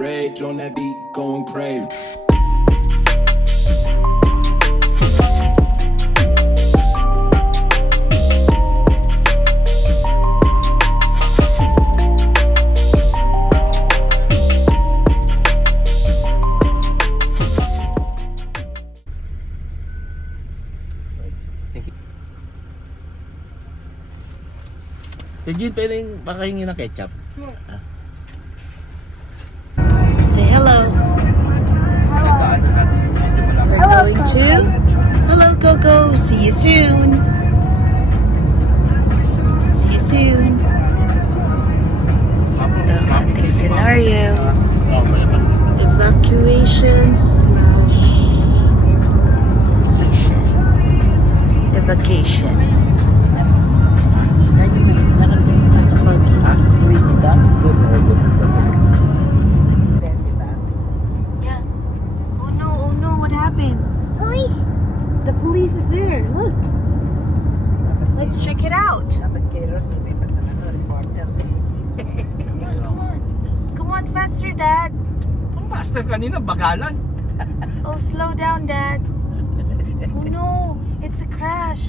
Rage on that beat, going crazy. Thank you. Kajin, pwedeng pakahingin ng ketchup? Say hello. We're going to Hello Coco. See you soon. See you soon. The hunting scenario. Evacuation slash evacation. That's foggy. Yeah. Oh no, what happened? Police! The police is there. Look. Let's check it out. Come on, faster, Dad. Ang faster kanina, bagalan. Oh, slow down, Dad. Oh no, it's a crash.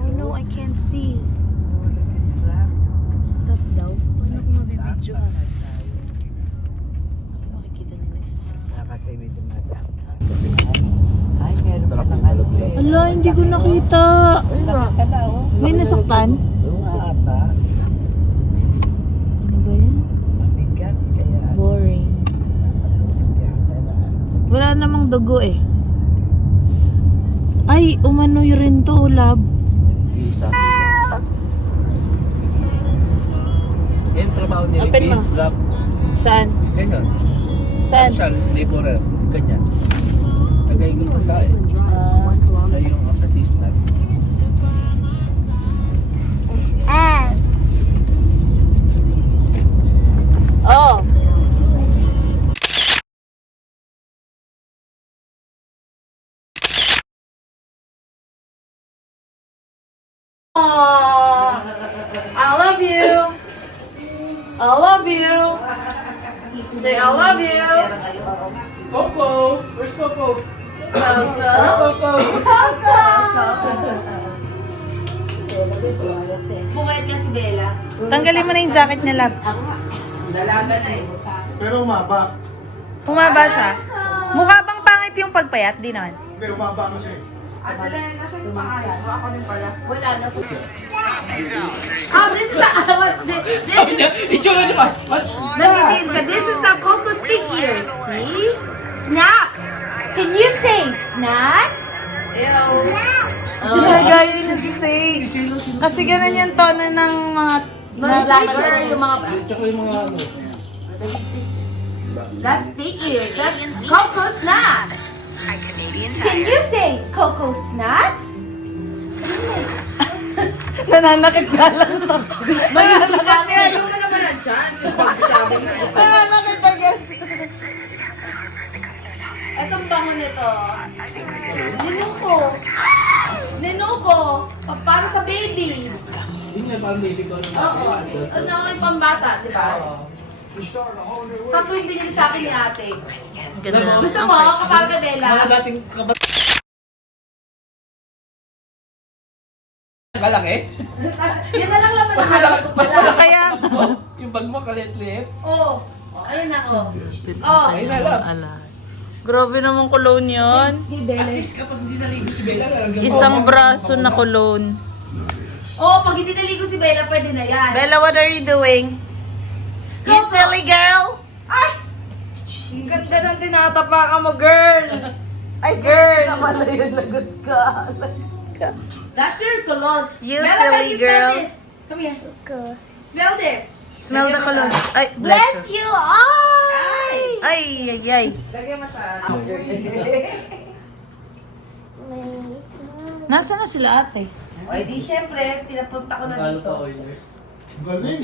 Oh no, I can't see. Stop daw. Paano kung mabibidyo? Makikita nila Ay, meron pa ng ano eh. Ala, hindi ko nakita. May nasaktan? Oo nga ata. Ano ba yan? Mabigat. Kaya Boring. Wala namang dugo eh. Ay, umano'y rin to, Ulab. Isa. Yan trabaho ni Open mo. Vince Lab. Saan? Ganyan. Saan? Social laborer. Ganyan. Kagay ko pa tayo. Ay yung assistant. Oh. I love you. I love you. Say I love you. Coco! Where's Coco? Where's Coco. Coco? Bukayat ka si Bella. Tanggalin mo na yung jacket niya, Lab. Dalaga na eh. Pero umaba. Humaba siya. Mukha bang pangit yung pagpayat? Di naman. Hindi, umaba na siya eh. At dala, nasa yung pangalan? Ako din pala. Wala na. Oh, this is the, what's this? Sabi niya, itsura niya pa. Mas... This is the Coco Speak here. See? Snacks. Can you say snacks? Ginagaya niya si Sage. Kasi ganun yung tono ng mga lasher, yung mga... Tsaka yung mga ano. That's Speak here. That's Coco Snacks. Can you say Coco Snacks? Nananakit ka lang to. Nananakit ka lang. Yung na naman ang chance. Yung pagsasabi mo. Nananakit ka lang. Etong bango nito. Ninuko. Ninuko. Para sa baby. Hindi nga parang baby ko. Oo. Ano yung pambata, di ba? Tato yung binili sa akin ni ate. Gusto mo, kapag kay Bella? Mga dating kabat... Kalaki? Yan na lang laman Mas ng malaki. Mas malaki. Kaya, Yung bag mo kalit-lit. oh. Oh, ayun na, oh. Oh. Ayun na lang. Grabe naman cologne yun. At least kapag hindi naligo si Bella, lalagyan mo. Isang braso na cologne. Oh, pag hindi naligo si Bella, pwede na yan. Bella, what are you doing? You silly girl! Ay! Ang ganda ng tinatapakan mo, girl! Ay, girl! Wala yun, lagot ka. That's your cologne. You Bella, silly can you girl. Smell this? Come here. Smell this. Smell the Lagyan mo cologne. siya. Ay, bless you! Ay! Ay, ay, ay. Lagyan mo siya. Nasaan na sila ate? O, di syempre, pinapunta ko na Ano dito. to, Oilers? Galing.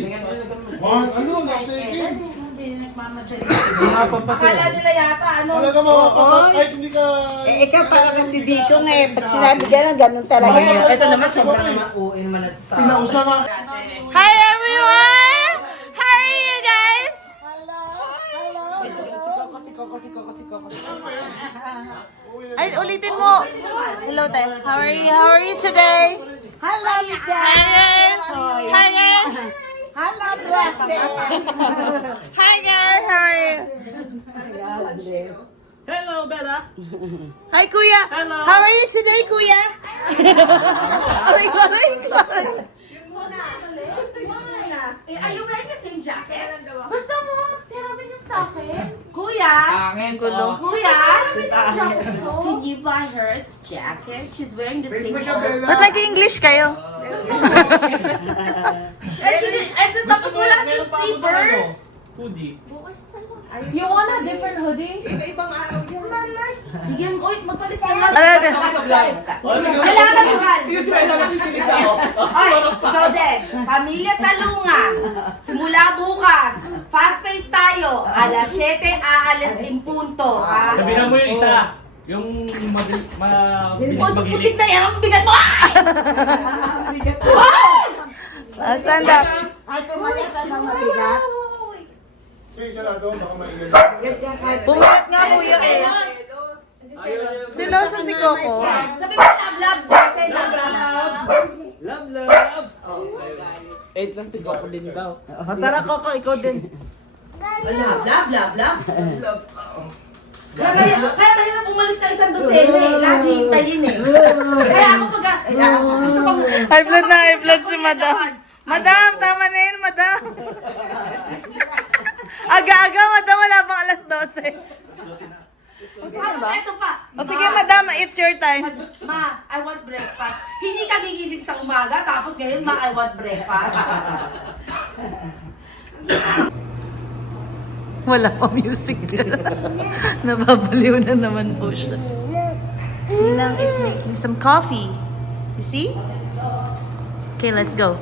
Ano, nasa second. Mga pampasin. Akala nila yata, ano? Talaga mapapatay kahit hindi ka... Ikaw para kasi di ko nga eh. Pag sinabi gano'n, gano'n talaga. Ito naman, sobrang naman uin naman natin sa... Pinaus na nga. Hi everyone! How are you guys? Ay, ulitin mo. Hello, Tay. How are you? How are you today? Hello, Hi, girl. Hi, girl. Hello, blessed. Hi, girl. How are you? Hello, Bella. Hi, Kuya. Hello. How are you today, Kuya? Aray. Are you wearing the same jacket? Gusto mo? Tiramin yung sa akin? Kuya. Angin ko. Kuya? Can you buy her a jacket? She's wearing the same one. Ba't nag-English kayo? Tapos wala yung slippers. Hoodie. You want a different hoodie? Bigyan ko, magpalit ka nga. Kailangan na tuhan. Ay, ikaw din. Pamilya sa lunga. Simula bukas. Fast pace tayo. Alas 7, aalis in punto. Ha? Sabihan mo yung isa. Yung mabilis Putik magilig. na yan. Ang bigat mo. Stand up. Ay, tumalik ka na mabigat. Sige sila doon, baka maingay. Pumiyat nga, Kuya eh. Siloso si Coco. Sabi mo, love, love. Say love, love. Love. Eight lang si Coco din daw. Tara, Coco, ikaw din. Love, love, love, love. Kaya mahirap umalis ng isang dosena eh. Lagi hintayin eh. Kaya ako gusto pang... High blood si Madam. Madam, tama na yun, Madam. Aga-aga, Madam, wala pang alas 12. Tapos ito pa. O sige, Madam, it's your time. Ma, I want breakfast. Hindi ka gigising sa umaga, tapos ngayon, ma, I want breakfast. Wala pa music. Nababaliw na naman po siya. Ninang is making some coffee. You see? Okay, let's go.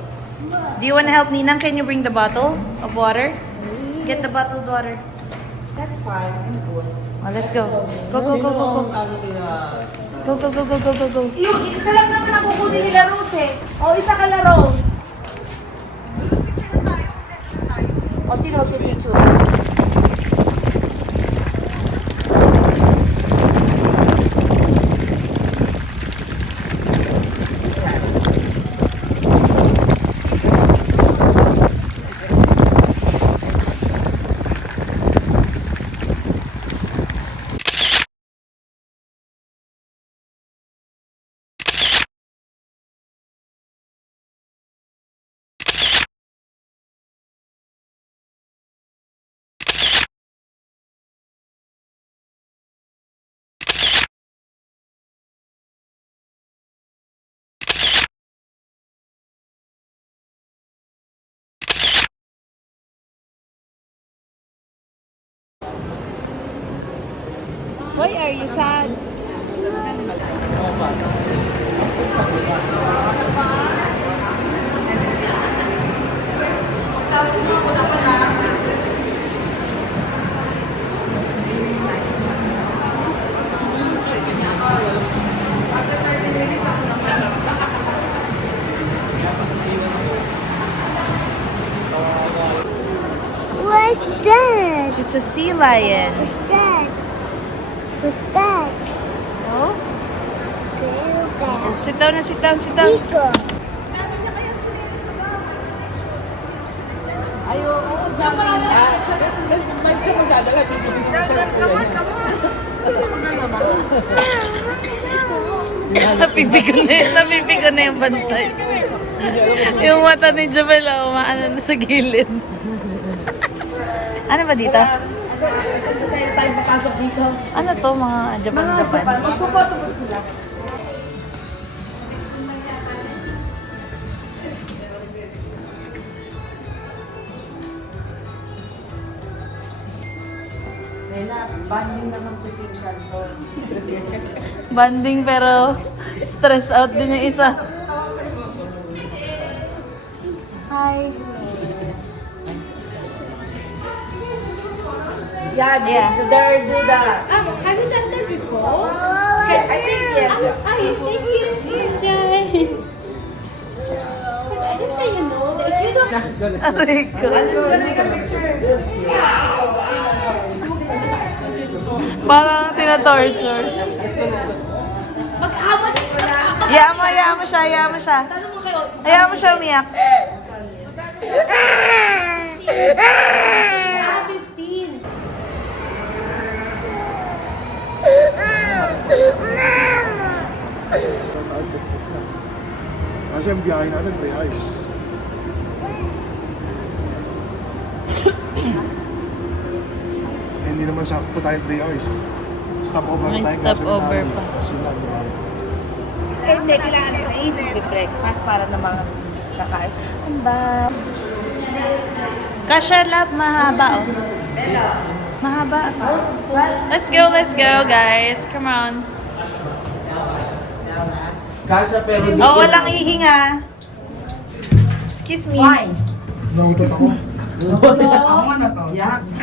Do you want to help Ninang? Can you bring the bottle of water? Get the bottled water. That's fine. I'm good. Oh, let's go. Go, go, go, go, go. Go, go, go, go, go, go, go. Yung isa lang naman ang kukunin nila, Rose eh. O, isa ka na, Rose. O, sino magpipicture? Why are you sad? What's that? It's a sea lion. What's that? What's that? Oh? Little bear. Sit down na, sit down, sit down. Nico. Napipigo na yung bantay. Yung mata ni Jamela, umaano na sa gilid. Ano ba dito? Masaya tayo papasok dito. Ano to, mga Japan? Magpupoto po sila. Nena, banding naman si Pinsan to. Banding pero stress out din yung isa. Hi. Yeah, Yeah. there, do that. Have you done that before? I think yes. Thank you. Enjoy. Just so you know that if you don't Aray ko. Parang tina-torture. Hayaan mo siya. Hayaan mo siya umiyak. 15. Kasi ang biyahe natin, 3 hours. Hindi naman sakto tayo 3 hours. Stop over May tayo stop over pa. Kasi nag-drive. Eh, hindi, kailangan sa isip breakfast para na mga kakain. Ang ba? Kasha love, mahaba oh. Mahaba. Let's go guys. Come on. Kasha pero di. Oh, walang hihinga. Excuse me. Nautot ako.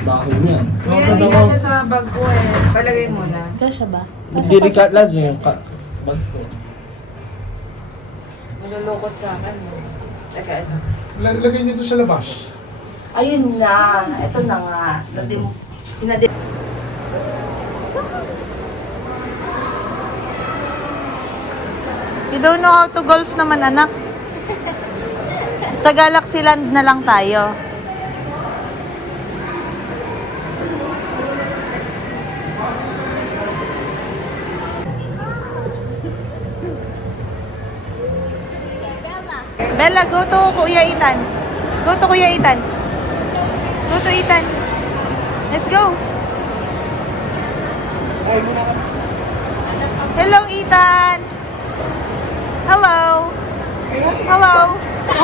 Bakit niya? Nautot ako. sa bag ko eh. Palagay mo na. Kasha ba? Hindi rikat lang yung bag ko. Malulukot sa akin. Teka, ito. Lagay niyo ito sa labas. Ayun na. Ito na nga. You don't know how to golf naman, anak. Sa Galaxy Land na lang tayo. Bella, go to Kuya Ethan. Go to Kuya Ethan. Go to Ethan. Let's go. Hello, Ethan. Hello. Hello.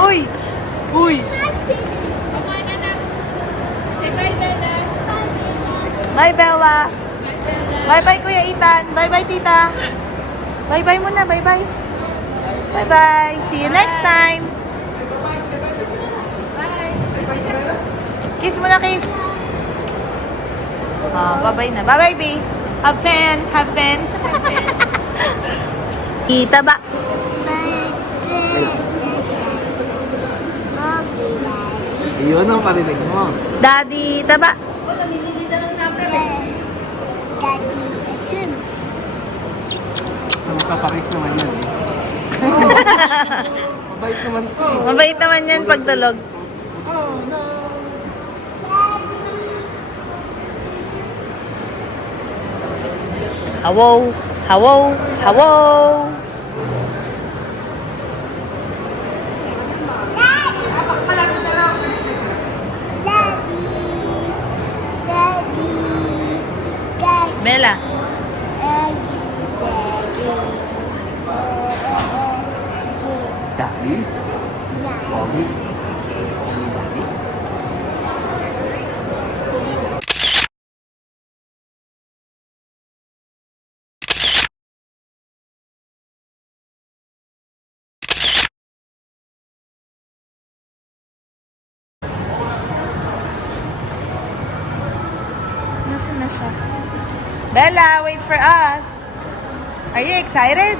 Uy. Uy. Bye, Bella. Bye-bye, Kuya Ethan. Bye-bye, Tita. Bye-bye muna. Bye-bye. Bye-bye. See you next time. Kiss muna, kiss. Bye-bye na. Bye-bye, B. Have fun. Have fun. Tita ba? Iyon ang parinig mo. Daddy, taba. Magpapakiss naman yan. Mabait naman to. Mabait naman yan pagtulog. Hawo, hawo, hawo. Bella. Daddy? Bobby? Daddy? Nasaan na siya? Bella, wait for us. Are you excited?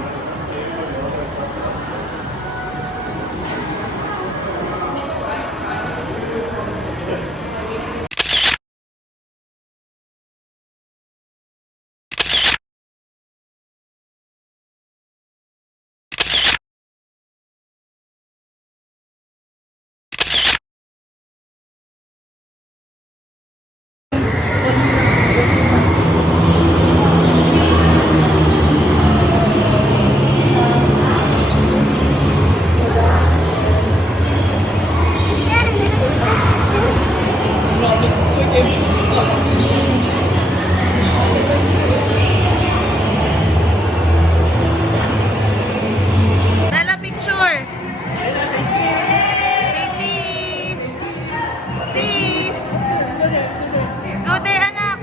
Bella, picture. Say cheese. Cheese. Go there, anak.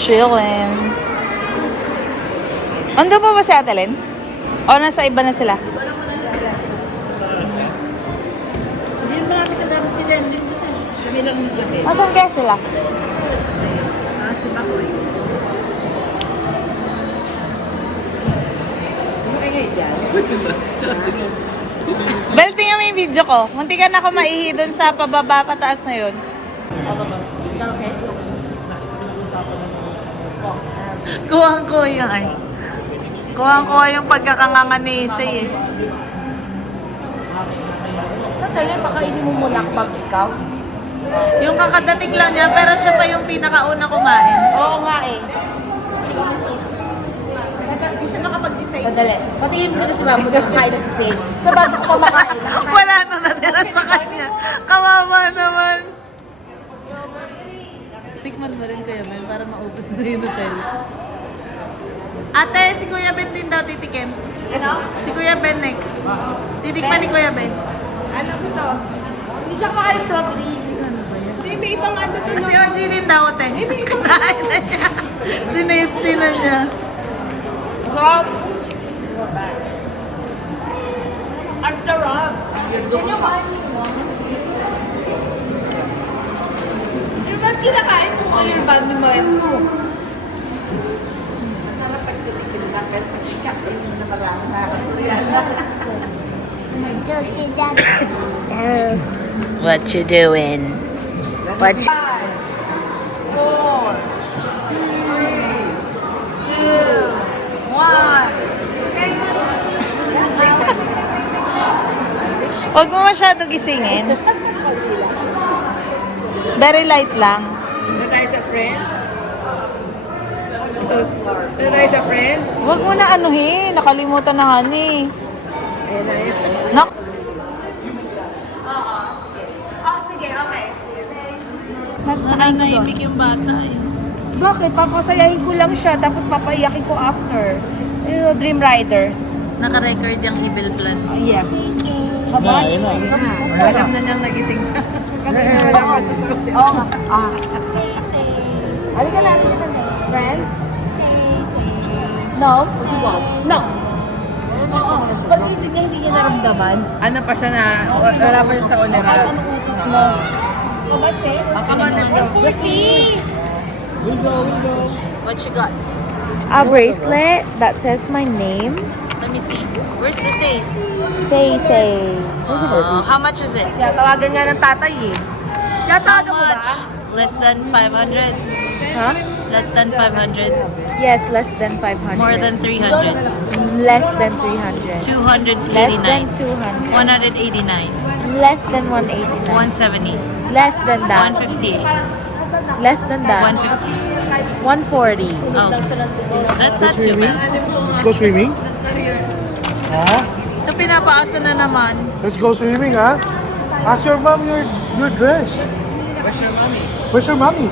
Chillin'. Ando pa ba si Ate Len? O, nasa iba na sila. Hindi naman namin kasama sila. Kami lang ng gabi. Asan kaya sila? Si Bakoy. Sumakay ngayon dyan. Bel, tingnan mo yung video ko. Munti ka na ako maihi dun sa pababa pataas na yun. Kuwang ko yung ay. Kuwang ko yung pagkakanganga ni Isay eh. Saan kaya pakainin mo muna pag ikaw? Yung kakadating lang niya, pero siya pa yung pinakauna kumain. Oo nga eh. Hindi siya makapag-decide. Madali. Patingin mo na si Mama, kakain na si Faye. So bago ko kumakain, Wala na natira sa kanya. Kawawa naman. Tikman mo rin kayo, man, para maubos na yung hotel. Ate, si Kuya Ben din daw titikim. ano? Si Kuya Ben next. Titikman ni Kuya Ben. Ano gusto? Hindi siya kumakain strawberry. May ibang ano to. Si OG din daw, ate. Kinain na niya. Sinipsi na niya. Sarap. Ang sarap. Yun yung Di ba kinakain mo kayo yung bami mo mo? Masarap pag tumitin lang. Pero pag sikat, yun na marami na kasuriyan. What you doing? What you... 4, 3, 2, 1. Huwag mo masyado gisingin. Very light lang. Doon tayo sa friends. Doon tayo sa friends. Huwag mo na anuhin. Nakalimutan na nga ni. Ayan na yun. Nak! Oh, sige, okay. Nananaibig yung bata eh. Bakit? Papasayahin ko lang siya, tapos papaiyakin ko after. You know, Dream Riders. Naka-record yung evil plan. Yes. Na, yun na. Alam na niyang nagising siya. Oo nga. Halika na, halika na. Friends? No? No. Oo. Pag-isip niya, hindi niya naramdaman. Ano pa siya na, wala pa siya sa ulera. Anong utos mo? Kabase? Come on, let's go. What you got? A bracelet that says my name. Let me see. Where's the safe? Say. How much is it? Kaya tawagan nga ng tatay eh. Kaya How tawagan mo ba? much? Less than 500? Huh? Less than 500? Yes, less than 500. More than 300? Less than 300. 289? Less than 200. 189? Less than 189. 170? Less than that. 158? Less than that. 150? 140. Oh, that's not too bad. Let's go swimming. Ha? So pinapaasa na naman. Let's go swimming, ha? Ask your mom your dress. Where's your mommy? Where's your mommy?